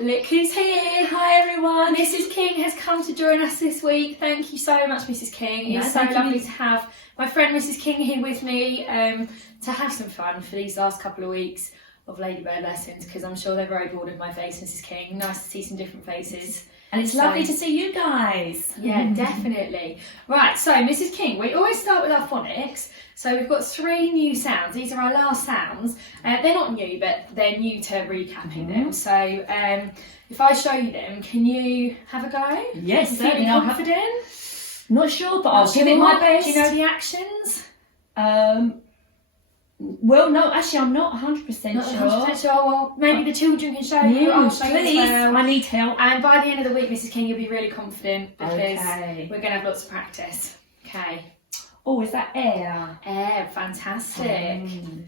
Look who's here. Hi everyone. Mrs. King has come to join us this week. Thank you so much, Mrs. King. It's so lovely to have my friend Mrs. King here with me to have some fun for these last couple of weeks of Ladybird lessons, because I'm sure they're very bored of my face, Mrs. King. Nice to see some different faces. And it's lovely to see you guys. Yeah, definitely. Right, so Mrs. King, we always start with our phonics. So we've got 3 new sounds. These are our last sounds. They're not new, but they're new to recapping them. So if I show you them, can you have a go? Yes, certainly. Are you confident? Not sure, but I'll give it my best. Do you know the actions? Well, no, actually, I'm not 100% sure. 100% sure. Well, maybe the children can show you. I'll show you as well. I need help. And by the end of the week, Mrs. King, you'll be really confident because Okay. we're going to have lots of practice. Okay. Oh, is that air? Air, fantastic. And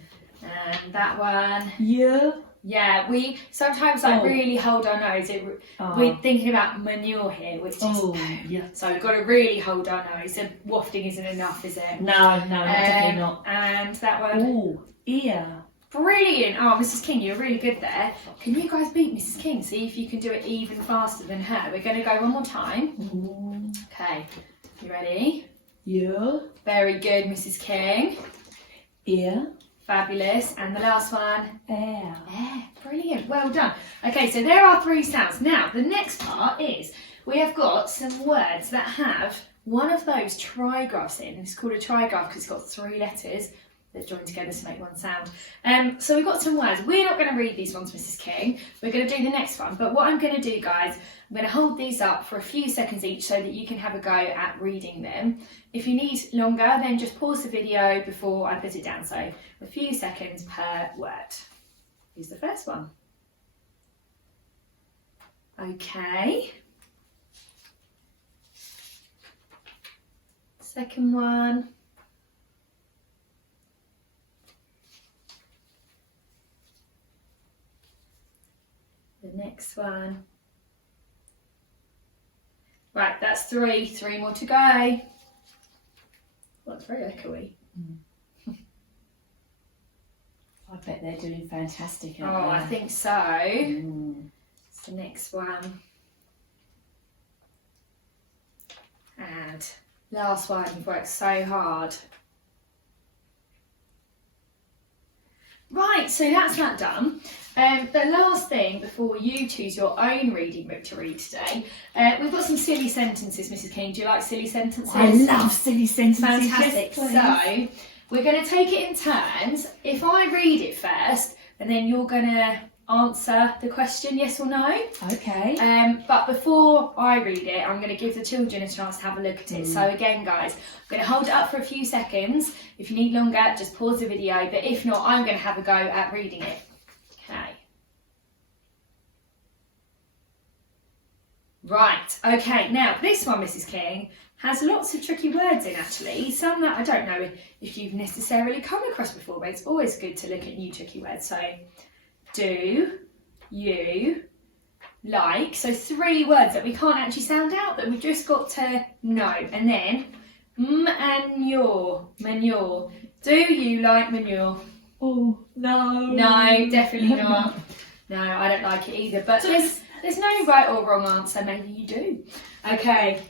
that one. Yeah. Yeah, we sometimes really hold our nose. We're thinking about manure here, which is yeah. so we've got to really hold our nose. And wafting isn't enough, is it? No, definitely not. And that one. Oh, ear. Brilliant. Oh, Mrs. King, you're really good there. Can you guys beat Mrs. King? See if you can do it even faster than her. We're going to go one more time. Okay, you ready? Yeah. Very good, Mrs. King. Ear. Fabulous. And the last one? Air. Air. Brilliant. Well done. Okay, so there are 3 sounds. Now, the next part is we have got some words that have one of those trigraphs in. It's called a trigraph because it's got 3 letters that join together to make one sound. So we've got some words. We're not going to read these ones, Mrs. King. We're going to do the next one. But what I'm going to do, guys, I'm going to hold these up for a few seconds each so that you can have a go at reading them. If you need longer, then just pause the video before I put it down. So a few seconds per word. Here's the first one. Okay. Second one. The next one. Right, that's 3. 3 more to go. Well, it's very echoey. I bet they're doing fantastic. Oh, I think so. It's the next one. And last one. You've worked so hard. Right, so that's that done. The last thing before you choose your own reading book to read today, we've got some silly sentences, Mrs. King. Do you like silly sentences? I love silly sentences. Fantastic. Yes, so we're going to take it in turns. If I read it first, and then you're going to answer the question, yes or no. Okay. But before I read it, I'm going to give the children a chance to have a look at it. So again, guys, I'm going to hold it up for a few seconds. If you need longer, just pause the video. But if not, I'm going to have a go at reading it. Okay. Right. Okay. Now, this one, Mrs. King, has lots of tricky words in, actually. Some that I don't know if you've necessarily come across before, but it's always good to look at new tricky words. So, do you like? So 3 words that we can't actually sound out that we've just got to know. And then manure. Manure. Do you like manure? Oh, no. No, definitely not. No, I don't like it either. But there's no right or wrong answer. Maybe you do. Okay.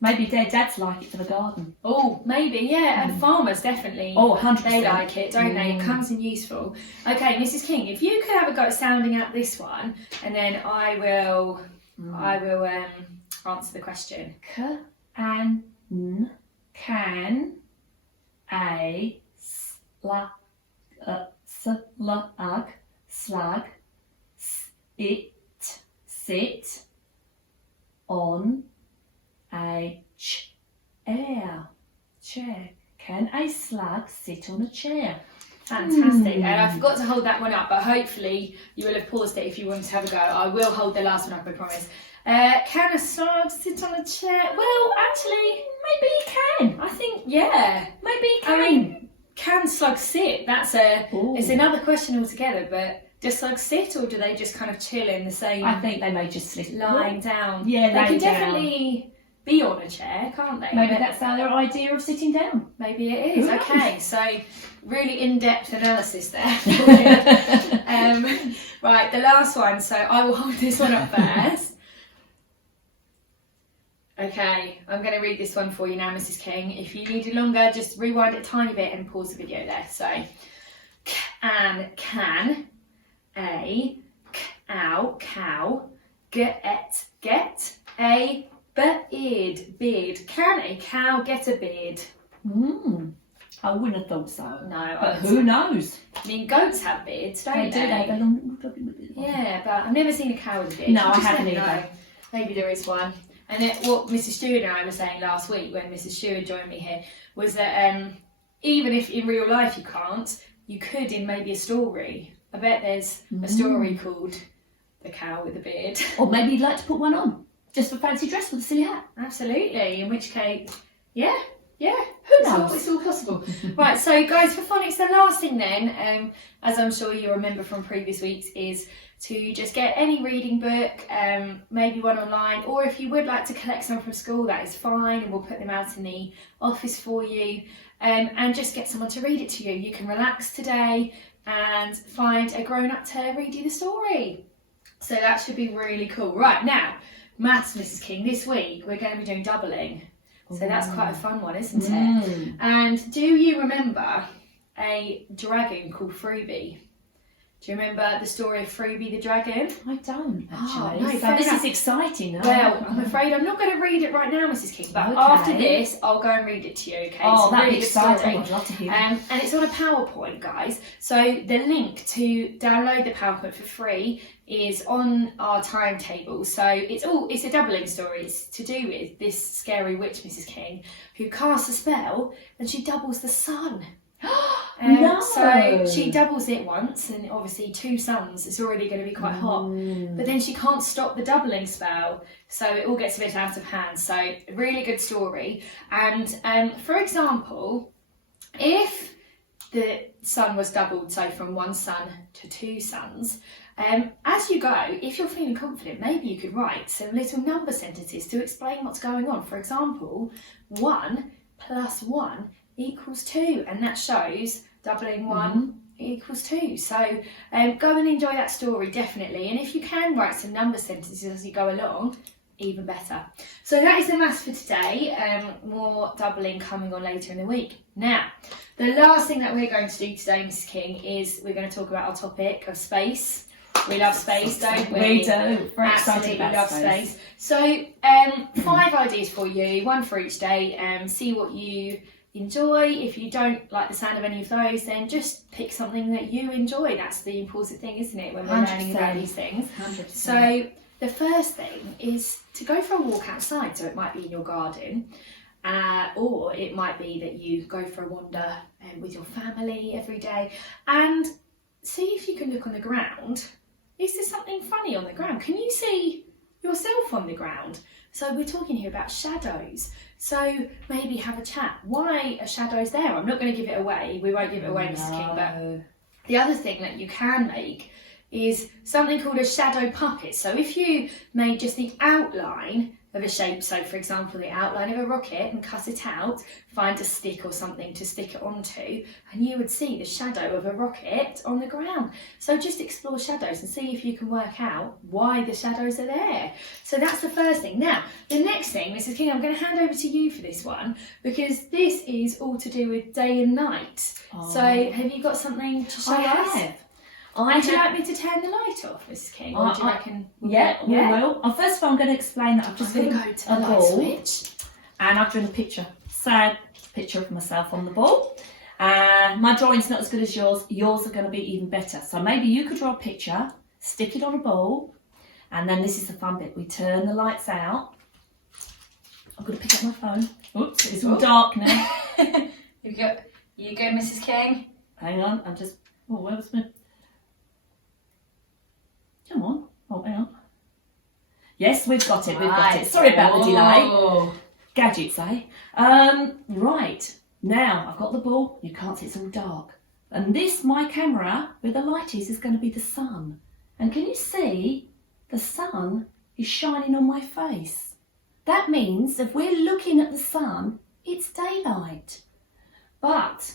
Maybe their dads like it for the garden. Oh, maybe, yeah. And farmers definitely. Oh, 100%. They like it, don't they? It comes in useful. Okay, Mrs. King, if you could have a go at sounding out this one, and then I will answer the question. Can a slag sit on a chair? Can a slug sit on a chair? Fantastic. And I forgot to hold that one up, but hopefully you will have paused it if you wanted to have a go. I will hold the last one up, I promise. Can a slug sit on a chair? Well, actually, maybe he can. I think, yeah. Maybe he can. I mean, can slugs sit? It's another question altogether, but do slugs sit, or do they just kind of chill in the same? I think they may just sit lying down. Yeah, they can definitely be on a chair, can't they? Maybe that's our idea of sitting down. Maybe it is. Who knows? Okay, so really in-depth analysis there. Right, the last one. So I will hold this one up first. Okay, I'm going to read this one for you now, Mrs. King. If you need it longer, just rewind it a tiny bit and pause the video there. So, can, a, cow, get, a beard. Can a cow get a beard? I wouldn't have thought so. No, But who knows? I mean, goats have beards, don't They they? do. They have a long. Yeah, but I've never seen a cow with a beard. No, You I just haven't never either. know. Maybe there is one. And what Mrs. Stewart and I were saying last week when Mrs. Stewart joined me here was that even if in real life you can't, you could in maybe a story. I bet there's a story called The Cow with a Beard. Or maybe you'd like to put one on, just for fancy dress with a silly hat. Absolutely, in which case, yeah. Who knows? It's all possible. Right, so guys, for phonics, the last thing then, as I'm sure you remember from previous weeks, is to just get any reading book, maybe one online, or if you would like to collect some from school, that is fine, and we'll put them out in the office for you, and just get someone to read it to you. You can relax today and find a grown-up to read you the story. So that should be really cool. Right, now, maths, Mrs. King, this week we're going to be doing doubling. So that's quite a fun one, isn't it? And do you remember a dragon called Fruby? Do you remember the story of Fruby the dragon? I don't actually. no, So fair this enough. is exciting. Now. Well, I'm afraid I'm not going to read it right now, Mrs. King, but Okay. after this, I'll go and read it to you, okay? Oh, It's a that'd really be good exciting. story. I'd love to hear. And it's on a PowerPoint, guys. So the link to download the PowerPoint for free is on our timetable. So it's a doubling story. It's to do with this scary witch, Mrs. King, who casts a spell and she doubles the sun. No. So she doubles it once, and obviously 2 suns, it's already going to be quite hot. But then she can't stop the doubling spell, so it all gets a bit out of hand. So a really good story. And for example, if the sun was doubled, so from 1 sun to 2 suns, as you go, if you're feeling confident, maybe you could write some little number sentences to explain what's going on. For example, 1 + 1 equals 2, and that shows doubling 1 equals 2. So go and enjoy that story, definitely. And if you can write some number sentences as you go along, even better. So that is the maths for today. More doubling coming on later in the week. Now, the last thing that we're going to do today, Mrs. King, is we're going to talk about our topic of space. We love space, don't we? We do. Very excited Absolutely about love space. So 5 ideas for you, 1 for each day. See what you enjoy. If you don't like the sound of any of those, then just pick something that you enjoy. That's the important thing, isn't it, when we're learning about these things? 100%. So the first thing is to go for a walk outside. So it might be in your garden, or it might be that you go for a wander with your family every day, and see if you can look on the ground. Is there something funny on the ground? Can you see yourself on the ground? So we're talking here about shadows. So maybe have a chat. Why are shadows there? I'm not going to give it away. We won't give it away, Mrs. King. But the other thing that you can make is something called a shadow puppet. So if you made just the outline of a shape, so for example the outline of a rocket, and cut it out, find a stick or something to stick it onto, and you would see the shadow of a rocket on the ground. So just explore shadows and see if you can work out why the shadows are there. So that's the first thing. Now the next thing, Mrs. King, I'm going to hand over to you for this one, because this is all to do with day and night. So have you got something to show us? Would you like me to turn the light off, Mrs. King? Or do you reckon? Yeah, we will. First of all, I'm going to explain that I've just I'm got going to go to the a light ball, switch. and I've drawn a picture. Sad picture of myself on the ball. And my drawing's not as good as yours. Yours are going to be even better. So maybe you could draw a picture, stick it on a ball, and then this is the fun bit. We turn the lights out. I'm going to pick up my phone. Oops, it's all dark now. You go, Mrs. King. Hang on, where was my... Come on. Oh, hang on. Yes, we've got it. We've got it. Sorry about the delay. Gadgets, eh? Right. Now, I've got the ball. You can't see, it's all dark. And this, my camera, where the light is going to be the sun. And can you see the sun is shining on my face? that means if we're looking at the sun, it's daylight. But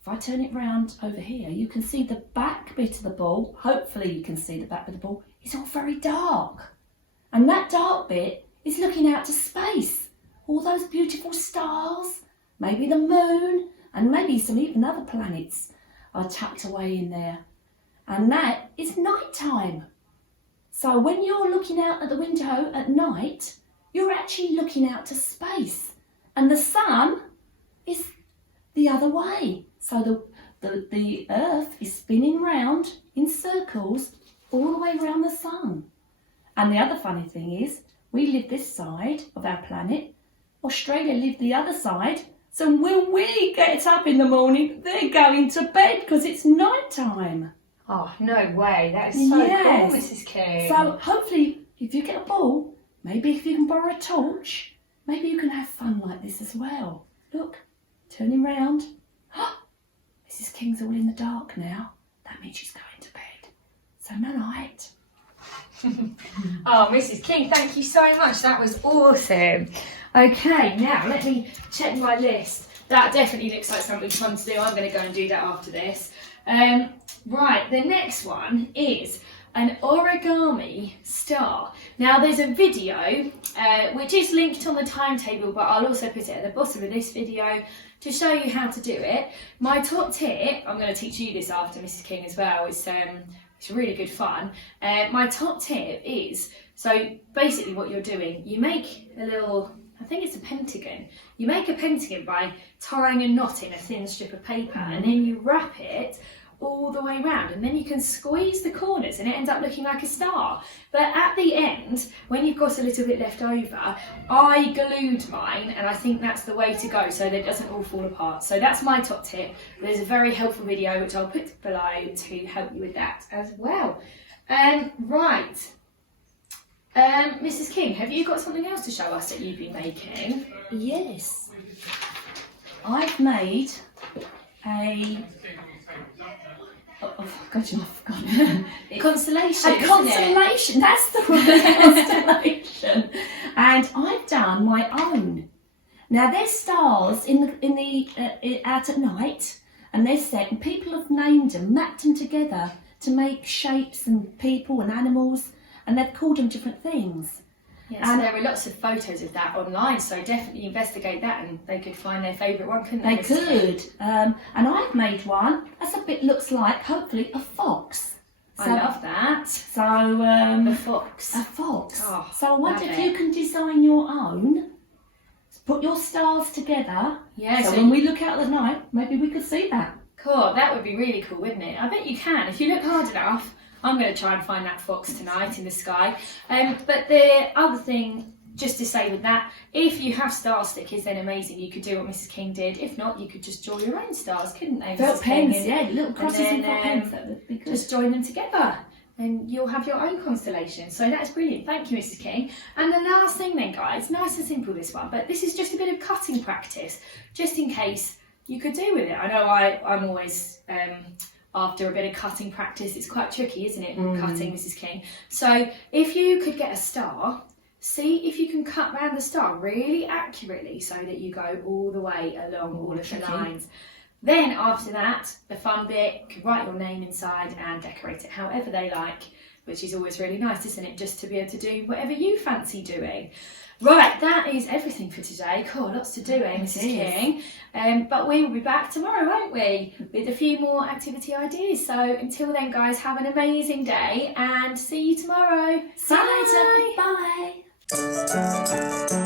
if I turn it round over here, you can see the back bit of the ball. Hopefully you can see the back bit of the ball. It's all very dark. And that dark bit is looking out to space. All those beautiful stars, maybe the moon, and maybe some even other planets are tucked away in there. And that is night time. So when you're looking out at the window at night, you're actually looking out to space. And the sun is the other way. So the earth is spinning round in circles all the way around the sun. And the other funny thing is, we live this side of our planet, Australia live the other side, so when we get up in the morning, they're going to bed because it's night time. Oh, no way. That is so Yes. cool, Mrs. King. So hopefully, if you get a ball, maybe if you can borrow a torch, maybe you can have fun like this as well. Look, turning round. Mrs. King's all in the dark now. That means she's going to bed. So night. Oh, Mrs. King, thank you so much. That was awesome. Okay, now let me check my list. That definitely looks like something fun to do. I'm going to go and do that after this. Right, the next one is an origami star. Now there's a video which is linked on the timetable, but I'll also put it at the bottom of this video to show you how to do it. My top tip, I'm going to teach you this after Mrs. King as well, it's really good fun. My top tip is, so basically what you're doing, you make a little, I think it's a pentagon. You make a pentagon by tying a knot in a thin strip of paper, and then you wrap it all the way around, and then you can squeeze the corners and it ends up looking like a star. But at the end, when you've got a little bit left over, I glued mine, and I think that's the way to go so that it doesn't all fall apart. So that's my top tip. There's a very helpful video which I'll put below to help you with that as well. Right, Mrs. King, have you got something else to show us that you've been making? Yes. I've made a... Oh, God, I've forgotten. Constellation. A constellation, that's the word, constellation. And I've done my own. Now there's stars out at night, and they're set, and people have named them, mapped them together to make shapes and people and animals, and they've called them different things. Yeah, so there are lots of photos of that online, so definitely investigate that and they could find their favourite one, couldn't they? They could. And I've made one that's a bit, looks like, hopefully, a fox. I love that. So, a fox. A fox. Oh, so I wonder love if it. you can design your own, put your stars together. Yeah, So so when we look out at night, maybe we could see that. cool, that would be really cool, wouldn't it? I bet you can. If you look hard enough, I'm going to try and find that fox tonight in the sky. But the other thing, just to say with that, if you have star stickers, then amazing. You could do what Mrs. King did. If not, you could just draw your own stars, couldn't they? Felt Mrs. King? pens, yeah, little crosses and felt pens. That would be good. Just join them together and you'll have your own constellation. So that's brilliant. Thank you, Mrs. King. And the last thing then, guys, nice and simple this one, but this is just a bit of cutting practice, just in case you could do with it. I know I'm always... after a bit of cutting practice, it's quite tricky, isn't it, cutting, Mrs. King? So if you could get a star, see if you can cut round the star really accurately so that you go all the way along all of the lines. Then after that, the fun bit, you can write your name inside and decorate it however they like, which is always really nice, isn't it? Just to be able to do whatever you fancy doing. Right, that is everything for today. Cool, lots to do, Mrs. King. But we will be back tomorrow, won't we? With a few more activity ideas. So until then, guys, have an amazing day and see you tomorrow. See you later. Bye.